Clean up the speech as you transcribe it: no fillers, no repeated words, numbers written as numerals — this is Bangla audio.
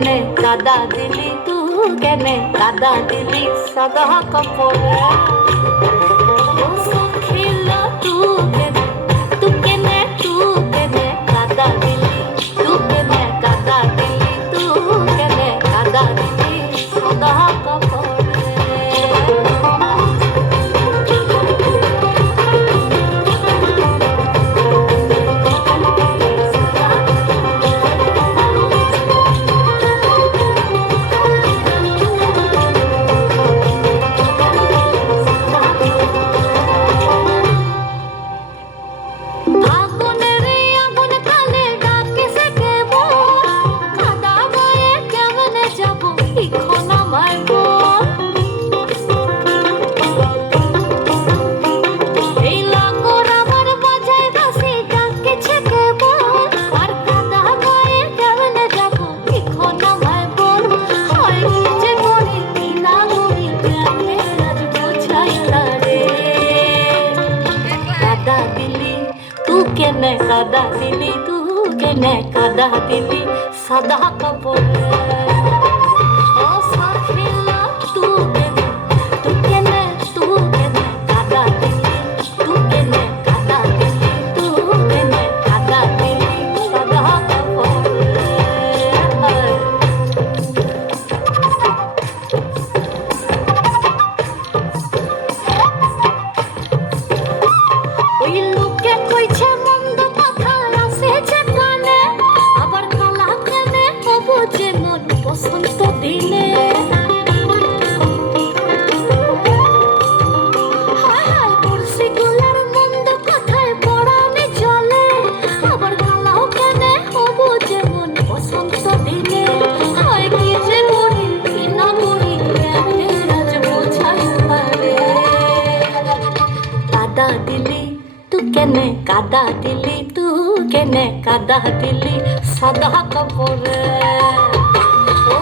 কেনে কাদা দিলি, তু কেনে কাদা দিলি সাদা কাপড়ে। ও সখিলা তু কেনে, তু কেনে, তু কেনে কাদা দিলি, তু কেনে কাদা দিলি, তু কেনে কাদা দিলি সাদা কাপড়ে। কেনে কাদা দিলি, তু কেনে কাদা দিলি সাদা কাপড়ে। ও সখিলা তু কেনে, তু কেনে, তু কেনে কাদা দিলি, তু কেনে কাদা দিলি, তু কেনে কাদা দিলি সাদা কাপড়ে। ওই লোকে কইছে মন্দ কথা আসেছে কানে, আবার কালা কানে হবো যেমন বসন্ত দিনে। হায় হায় বর্ষি গুলার মন্দ কথায় পড়ানে চলে, আবার কালাও কানে হবো যেমন বসন্ত দিনে। হয় কি যে করি কি না করি কেমনে আজ বোঝাই পারে। কাদা দিলি, তু কেনে কাদা দিলি, তু কেনে কাদা দিলি সাদা কাপড়ে। ও